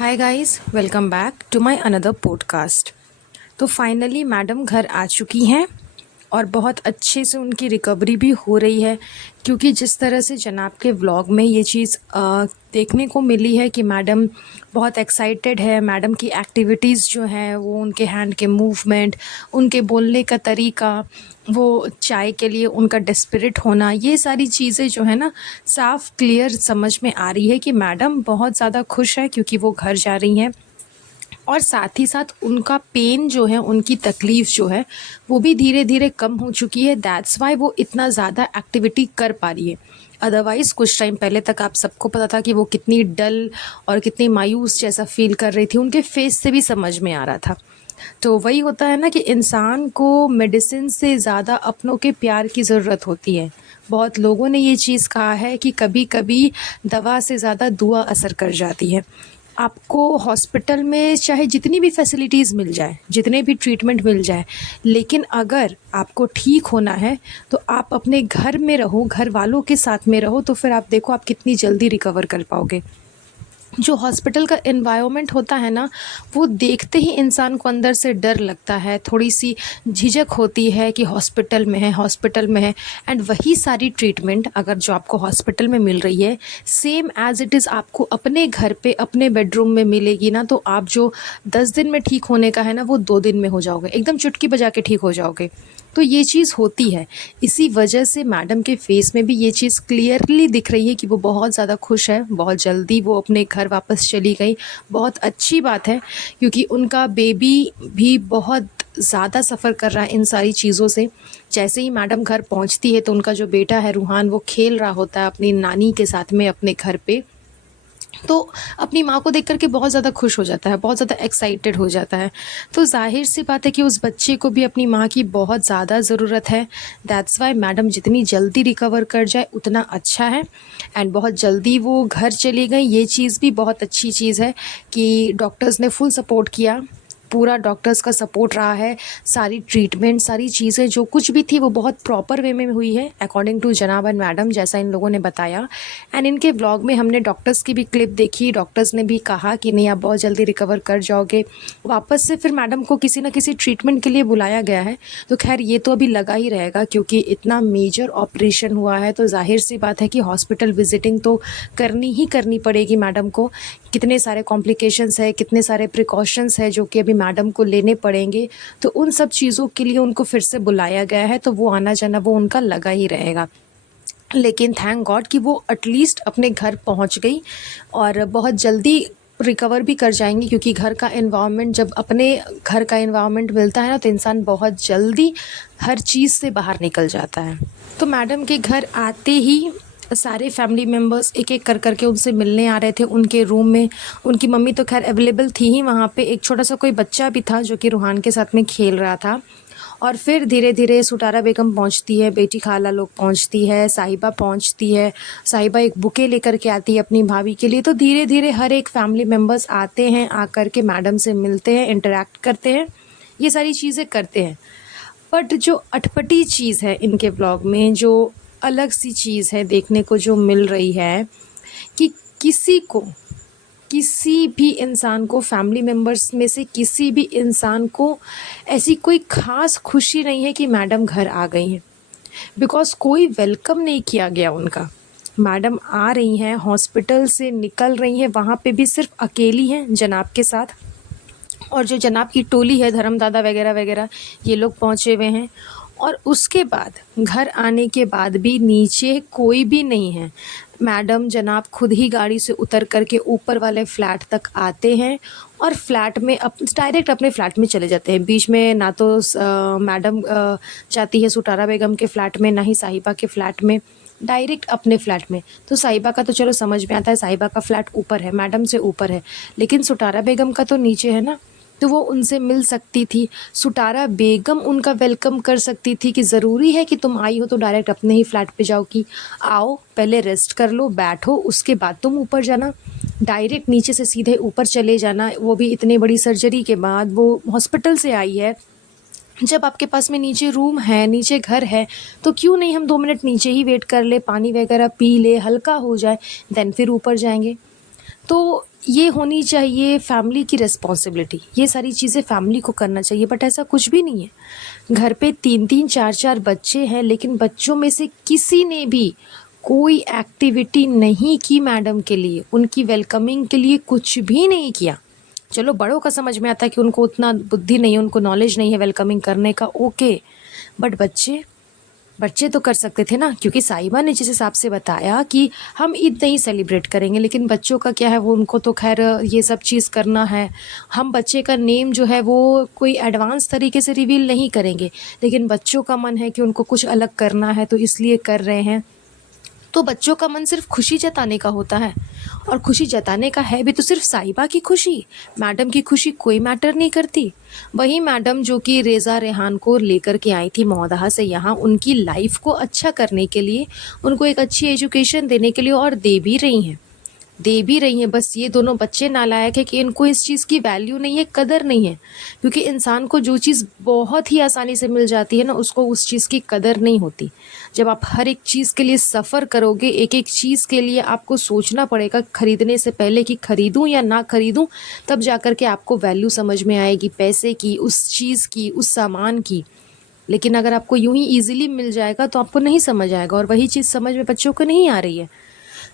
Hi guys, welcome back to my another podcast. तो finally madam घर आ चुकी हैं और बहुत अच्छे से उनकी रिकवरी भी हो रही है, क्योंकि जिस तरह से जनाब के व्लॉग में ये चीज़ देखने को मिली है कि मैडम बहुत एक्साइटेड है। मैडम की एक्टिविटीज़ जो हैं वो, उनके हैंड के मूवमेंट, उनके बोलने का तरीका, वो चाय के लिए उनका डेस्परेट होना, ये सारी चीज़ें जो है ना साफ़ क्लियर समझ में आ रही है कि मैडम बहुत ज़्यादा खुश है क्योंकि वो घर जा रही हैं। और साथ ही साथ उनका पेन जो है, उनकी तकलीफ़ जो है वो भी धीरे धीरे कम हो चुकी है। दैट्स वाई वो इतना ज़्यादा एक्टिविटी कर पा रही है। अदरवाइज़ कुछ टाइम पहले तक आप सबको पता था कि वो कितनी डल और कितनी मायूस जैसा फ़ील कर रही थी, उनके फेस से भी समझ में आ रहा था। तो वही होता है ना कि इंसान को मेडिसिन से ज़्यादा अपनों के प्यार की ज़रूरत होती है। बहुत लोगों ने ये चीज़ कहा है कि कभी कभी दवा से ज़्यादा दुआ असर कर जाती है। आपको हॉस्पिटल में चाहे जितनी भी फैसिलिटीज़ मिल जाए, जितने भी ट्रीटमेंट मिल जाए, लेकिन अगर आपको ठीक होना है तो आप अपने घर में रहो, घर वालों के साथ में रहो, तो फिर आप देखो आप कितनी जल्दी रिकवर कर पाओगे। जो हॉस्पिटल का एनवायरनमेंट होता है ना, वो देखते ही इंसान को अंदर से डर लगता है, थोड़ी सी झिझक होती है कि हॉस्पिटल में है, हॉस्पिटल में है। एंड वही सारी ट्रीटमेंट अगर जो आपको हॉस्पिटल में मिल रही है, सेम एज़ इट इज़ आपको अपने घर पे अपने बेडरूम में मिलेगी ना, तो आप जो 10 दिन में ठीक होने का है ना, वो 2 दिन में हो जाओगे, एकदम चुटकी बजा के ठीक हो जाओगे। तो ये चीज़ होती है। इसी वजह से मैडम के फेस में भी ये चीज़ क्लियरली दिख रही है कि वो बहुत ज़्यादा खुश है। बहुत जल्दी वो अपने घर वापस चली गई। बहुत अच्छी बात है, क्योंकि उनका बेबी भी बहुत ज़्यादा सफ़र कर रहा है इन सारी चीज़ों से। जैसे ही मैडम घर पहुंचती है तो उनका जो बेटा है रूहान, वो खेल रहा होता है अपनी नानी के साथ में अपने घर पे। तो अपनी माँ को देख कर के बहुत ज़्यादा खुश हो जाता है, बहुत ज़्यादा एक्साइटेड हो जाता है। तो ज़ाहिर सी बात है कि उस बच्चे को भी अपनी माँ की बहुत ज़्यादा ज़रूरत है। दैट्स वाई मैडम जितनी जल्दी रिकवर कर जाए उतना अच्छा है। एंड बहुत जल्दी वो घर चली गई। ये चीज़ भी बहुत अच्छी चीज़ है कि डॉक्टर्स ने फुल सपोर्ट किया, पूरा डॉक्टर्स का सपोर्ट रहा है। सारी ट्रीटमेंट, सारी चीज़ें जो कुछ भी थी वो बहुत प्रॉपर वे में हुई है अकॉर्डिंग टू जनाब एंड मैडम, जैसा इन लोगों ने बताया। एंड इनके व्लॉग में हमने डॉक्टर्स की भी क्लिप देखी। डॉक्टर्स ने भी कहा कि नहीं, आप बहुत जल्दी रिकवर कर जाओगे। वापस से फिर मैडम को किसी ना किसी ट्रीटमेंट के लिए बुलाया गया है। तो खैर ये तो अभी लगा ही रहेगा, क्योंकि इतना मेजर ऑपरेशन हुआ है तो जाहिर सी बात है कि हॉस्पिटल विजिटिंग तो करनी ही करनी पड़ेगी मैडम को। कितने सारे कॉम्प्लिकेशंस है, कितने सारे प्रिकॉशंस है जो कि अभी मैडम को लेने पड़ेंगे। तो उन सब चीज़ों के लिए उनको फिर से बुलाया गया है, तो वो आना जाना वो उनका लगा ही रहेगा। लेकिन थैंक गॉड कि वो एटलीस्ट अपने घर पहुंच गई और बहुत जल्दी रिकवर भी कर जाएंगी, क्योंकि घर का एनवायरनमेंट, जब अपने घर का एनवायरनमेंट मिलता है ना, तो इंसान बहुत जल्दी हर चीज़ से बाहर निकल जाता है। तो मैडम के घर आते ही सारे फैमिली मेम्बर्स एक एक कर करके उनसे मिलने आ रहे थे उनके रूम में। उनकी मम्मी तो खैर अवेलेबल थी ही वहाँ पे। एक छोटा सा कोई बच्चा भी था जो कि रूहान के साथ में खेल रहा था। और फिर धीरे धीरे सुटारा बेगम पहुंचती है, बेटी खाला लोग पहुंचती है, साहिबा पहुंचती है। साहिबा एक बुके लेकर के आती है अपनी भाभी के लिए। तो धीरे धीरे हर एक फैमिली मेम्बर्स आते हैं, आकर के मैडम से मिलते हैं, इंटरेक्ट करते हैं, ये सारी चीज़ें करते हैं। बट जो अटपटी चीज़ है इनके ब्लॉग में, जो अलग सी चीज़ है देखने को जो मिल रही है, कि किसी को, किसी भी इंसान को, फैमिली मेम्बर्स में से किसी भी इंसान को ऐसी कोई ख़ास खुशी नहीं है कि मैडम घर आ गई हैं। बिकॉज़ कोई वेलकम नहीं किया गया उनका। मैडम आ रही हैं, हॉस्पिटल से निकल रही हैं, वहाँ पे भी सिर्फ अकेली हैं जनाब के साथ। और जो जनाब की टोली है, धर्मदादा वगैरह वगैरह, ये लोग पहुँचे हुए हैं। और उसके बाद घर आने के बाद भी नीचे कोई भी नहीं है। मैडम जनाब खुद ही गाड़ी से उतर करके ऊपर वाले फ्लैट तक आते हैं और फ्लैट में डायरेक्ट अपने फ्लैट में चले जाते हैं। बीच में ना तो मैडम जाती है सुटारा बेगम के फ्लैट में, ना ही साहिबा के फ्लैट में, डायरेक्ट अपने फ्लैट में। तो साहिबा का तो चलो समझ में आता है, साहिबा का फ्लैट ऊपर है, मैडम से ऊपर है, लेकिन सुटारा बेगम का तो नीचे है ना। तो वो उनसे मिल सकती थी, सुटारा बेगम उनका वेलकम कर सकती थी कि ज़रूरी है कि तुम आई हो तो डायरेक्ट अपने ही फ्लैट पे जाओ, कि आओ पहले रेस्ट कर लो, बैठो, उसके बाद तुम ऊपर जाना। डायरेक्ट नीचे से सीधे ऊपर चले जाना, वो भी इतनी बड़ी सर्जरी के बाद, वो हॉस्पिटल से आई है। जब आपके पास में नीचे रूम है, नीचे घर है, तो क्यों नहीं हम 2 मिनट नीचे ही वेट कर ले, पानी वगैरह पी ले, हल्का हो जाए, देन फिर ऊपर जाएंगे। तो ये होनी चाहिए फैमिली की रिस्पॉन्सिबिलिटी, ये सारी चीज़ें फैमिली को करना चाहिए, बट ऐसा कुछ भी नहीं है। घर पे 3-3 4-4 बच्चे हैं, लेकिन बच्चों में से किसी ने भी कोई एक्टिविटी नहीं की मैडम के लिए, उनकी वेलकमिंग के लिए कुछ भी नहीं किया। चलो बड़ों का समझ में आता है कि उनको उतना बुद्धि नहीं है, उनको नॉलेज नहीं है वेलकमिंग करने का, ओके, बट बच्चे तो कर सकते थे ना, क्योंकि साहिबा ने जिस हिसाब से बताया कि हम ईद नहीं सेलिब्रेट करेंगे, लेकिन बच्चों का क्या है, वो उनको तो खैर ये सब चीज़ करना है। हम बच्चे का नेम जो है वो कोई एडवांस तरीके से रिवील नहीं करेंगे, लेकिन बच्चों का मन है कि उनको कुछ अलग करना है, तो इसलिए कर रहे हैं। तो बच्चों का मन सिर्फ खुशी जताने का होता है, और खुशी जताने का है भी तो सिर्फ साहिबा की खुशी, मैडम की खुशी कोई मैटर नहीं करती। वही मैडम जो कि रेज़ा रेहान को लेकर के आई थी मौदहा से यहाँ, उनकी लाइफ को अच्छा करने के लिए, उनको एक अच्छी एजुकेशन देने के लिए, और दे भी रही हैं। बस ये दोनों बच्चे नालायक है कि इनको इस चीज़ की वैल्यू नहीं है, कदर नहीं है, क्योंकि इंसान को जो चीज़ बहुत ही आसानी से मिल जाती है ना, उसको उस चीज़ की कदर नहीं होती। जब आप हर एक चीज़ के लिए सफ़र करोगे, एक एक चीज़ के लिए आपको सोचना पड़ेगा खरीदने से पहले कि खरीदूं या ना खरीदूं, तब जाकर के आपको वैल्यू समझ में आएगी पैसे की, उस चीज़ की, उस सामान की। लेकिन अगर आपको यूं ही ईजिली मिल जाएगा तो आपको नहीं समझ आएगा, और वही चीज़ समझ में बच्चों को नहीं आ रही है।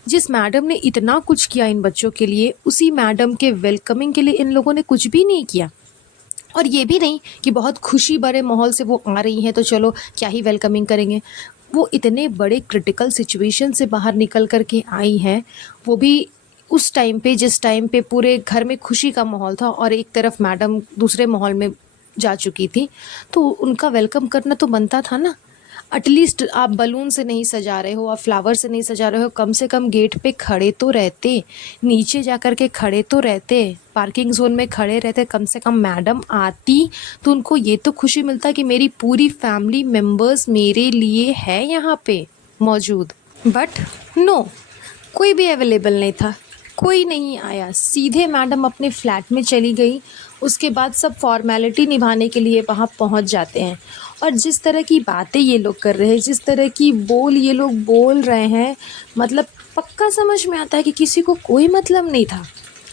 जिस मैडम ने इतना कुछ किया इन बच्चों के लिए, उसी मैडम के वेलकमिंग के लिए इन लोगों ने कुछ भी नहीं किया। और ये भी नहीं कि बहुत खुशी भरे माहौल से वो आ रही हैं तो चलो क्या ही वेलकमिंग करेंगे। वो इतने बड़े क्रिटिकल सिचुएशन से बाहर निकल कर के आई हैं, वो भी उस टाइम पे जिस टाइम पे पूरे घर में खुशी का माहौल था, और एक तरफ मैडम दूसरे माहौल में जा चुकी थी, तो उनका वेलकम करना तो बनता था ना। एटलीस्ट आप बलून से नहीं सजा रहे हो, आप फ्लावर से नहीं सजा रहे हो, कम से कम गेट पे खड़े तो रहते, नीचे जा कर के खड़े तो रहते, पार्किंग जोन में खड़े रहते, कम से कम मैडम आती तो उनको ये तो खुशी मिलता कि मेरी पूरी फैमिली मेम्बर्स मेरे लिए है यहाँ पे मौजूद। बट नो, कोई भी अवेलेबल नहीं था, कोई नहीं आया। सीधे मैडम अपने फ्लैट में चली गई। उसके बाद सब फॉर्मेलिटी निभाने के लिए वहाँ पहुँच जाते हैं, और जिस तरह की बातें ये लोग कर रहे हैं, जिस तरह की बोल ये लोग बोल रहे हैं, मतलब पक्का समझ में आता है कि किसी को कोई मतलब नहीं था।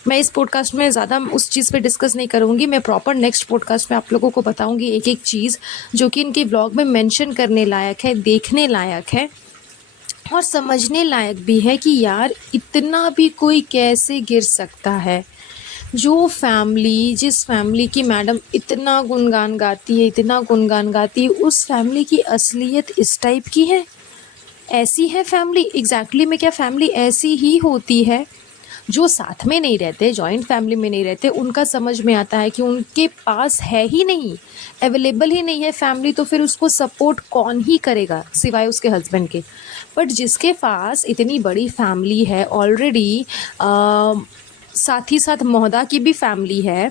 मैं इस पॉडकास्ट में ज़्यादा उस चीज़ पे डिस्कस नहीं करूँगी, मैं प्रॉपर नेक्स्ट पॉडकास्ट में आप लोगों को बताऊँगी एक एक चीज़ जो कि इनके ब्लॉग में मेंशन करने लायक है, देखने लायक है, और समझने लायक भी है कि यार इतना भी कोई कैसे गिर सकता है। जो फैमिली, जिस फैमिली की मैडम इतना गुणगान गाती है, इतना गुणगान गाती है, उस फैमिली की असलियत इस टाइप की है। ऐसी है फैमिली, एग्जैक्टली में क्या फैमिली ऐसी ही होती है। जो साथ में नहीं रहते, जॉइंट फैमिली में नहीं रहते, उनका समझ में आता है कि उनके पास है ही नहीं, अवेलेबल ही नहीं है फैमिली, तो फिर उसको सपोर्ट कौन ही करेगा सिवाय उसके हस्बैंड के। बट जिसके पास इतनी बड़ी फैमिली है ऑलरेडी, साथ ही साथ मोहदा की भी फैमिली है,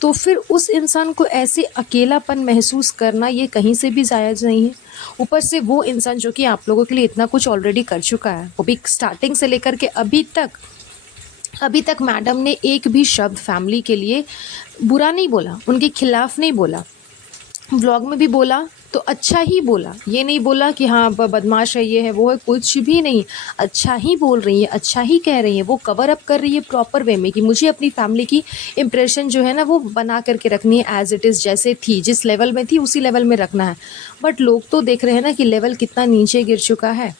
तो फिर उस इंसान को ऐसे अकेलापन महसूस करना ये कहीं से भी जायज़ नहीं है। ऊपर से वो इंसान जो कि आप लोगों के लिए इतना कुछ ऑलरेडी कर चुका है, वो भी स्टार्टिंग से लेकर के अभी तक मैडम ने एक भी शब्द फैमिली के लिए बुरा नहीं बोला, उनके खिलाफ नहीं बोला। व्लॉग में भी बोला तो अच्छा ही बोला, ये नहीं बोला कि हाँ बदमाश है, ये है, वो है, कुछ भी नहीं। अच्छा ही बोल रही है, अच्छा ही कह रही है, वो कवर अप कर रही है प्रॉपर वे में कि मुझे अपनी फैमिली की इम्प्रेशन जो है ना वो बना करके रखनी है, एज इट इज़, जैसे थी, जिस लेवल में थी उसी लेवल में रखना है। बट लोग तो देख रहे हैं ना कि लेवल कितना नीचे गिर चुका है।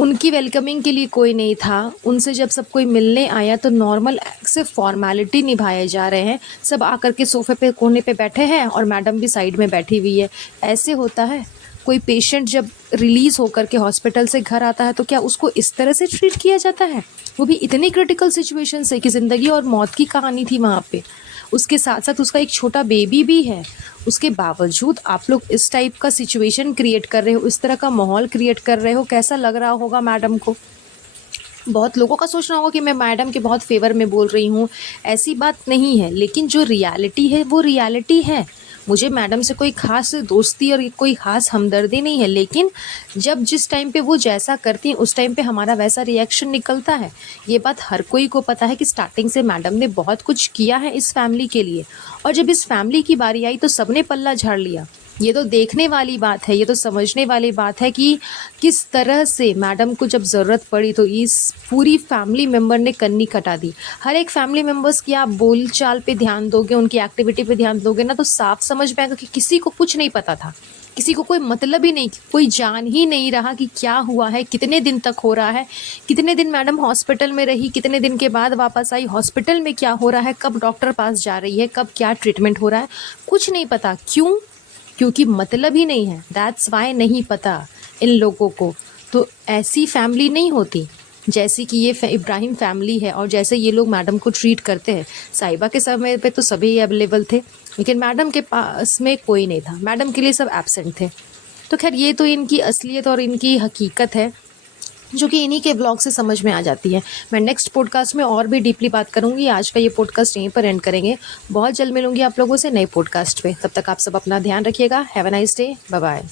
उनकी वेलकमिंग के लिए कोई नहीं था, उनसे जब सब कोई मिलने आया तो नॉर्मल सिर्फ फॉर्मेलिटी निभाए जा रहे हैं। सब आकर के सोफ़े पे कोने पे बैठे हैं और मैडम भी साइड में बैठी हुई है। ऐसे होता है? कोई पेशेंट जब रिलीज़ होकर के हॉस्पिटल से घर आता है तो क्या उसको इस तरह से ट्रीट किया जाता है? वो भी इतनी क्रिटिकल सिचुएशन से कि ज़िंदगी और मौत की कहानी थी वहाँ पे। उसके साथ साथ उसका एक छोटा बेबी भी है। उसके बावजूद आप लोग इस टाइप का सिचुएशन क्रिएट कर रहे हो, इस तरह का माहौल क्रिएट कर रहे हो। कैसा लग रहा होगा मैडम को? बहुत लोगों का सोचना होगा कि मैं मैडम के बहुत फेवर में बोल रही हूँ, ऐसी बात नहीं है। लेकिन जो रियलिटी है वो रियलिटी है। मुझे मैडम से कोई ख़ास दोस्ती और कोई ख़ास हमदर्दी नहीं है, लेकिन जब जिस टाइम पे वो जैसा करती हैं उस टाइम पे हमारा वैसा रिएक्शन निकलता है। ये बात हर कोई को पता है कि स्टार्टिंग से मैडम ने बहुत कुछ किया है इस फैमिली के लिए, और जब इस फैमिली की बारी आई तो सबने पल्ला झाड़ लिया। ये तो देखने वाली बात है, ये तो समझने वाली बात है कि किस तरह से मैडम को जब ज़रूरत पड़ी तो इस पूरी फैमिली मेंबर ने कन्नी कटा दी। हर एक फैमिली मेंबर्स की आप बोलचाल पे ध्यान दोगे, उनकी एक्टिविटी पे ध्यान दोगे ना, तो साफ समझ में आएगा कि किसी को कुछ नहीं पता था, किसी को कोई मतलब ही नहीं, कोई जान ही नहीं रहा कि क्या हुआ है, कितने दिन तक हो रहा है, कितने दिन मैडम हॉस्पिटल में रही, कितने दिन के बाद वापस आई, हॉस्पिटल में क्या हो रहा है, कब डॉक्टर पास जा रही है, कब क्या ट्रीटमेंट हो रहा है, कुछ नहीं पता। क्यों? क्योंकि मतलब ही नहीं है। दैट्स वाई नहीं पता इन लोगों को। तो ऐसी फैमिली नहीं होती जैसी कि ये इब्राहिम फैमिली है, और जैसे ये लोग मैडम को ट्रीट करते हैं। साहिबा के समय पे तो सभी अवेलेबल थे, लेकिन मैडम के पास में कोई नहीं था, मैडम के लिए सब एब्सेंट थे। तो खैर ये तो इनकी असलियत और इनकी हकीकत है, जो कि इन्हीं के ब्लॉग से समझ में आ जाती है। मैं नेक्स्ट पॉडकास्ट में और भी डीपली बात करूंगी। आज का ये पॉडकास्ट यहीं पर एंड करेंगे। बहुत जल्द मिलूंगी आप लोगों से नए पॉडकास्ट पे। तब तक आप सब अपना ध्यान रखिएगा। Have a nice day. Bye bye.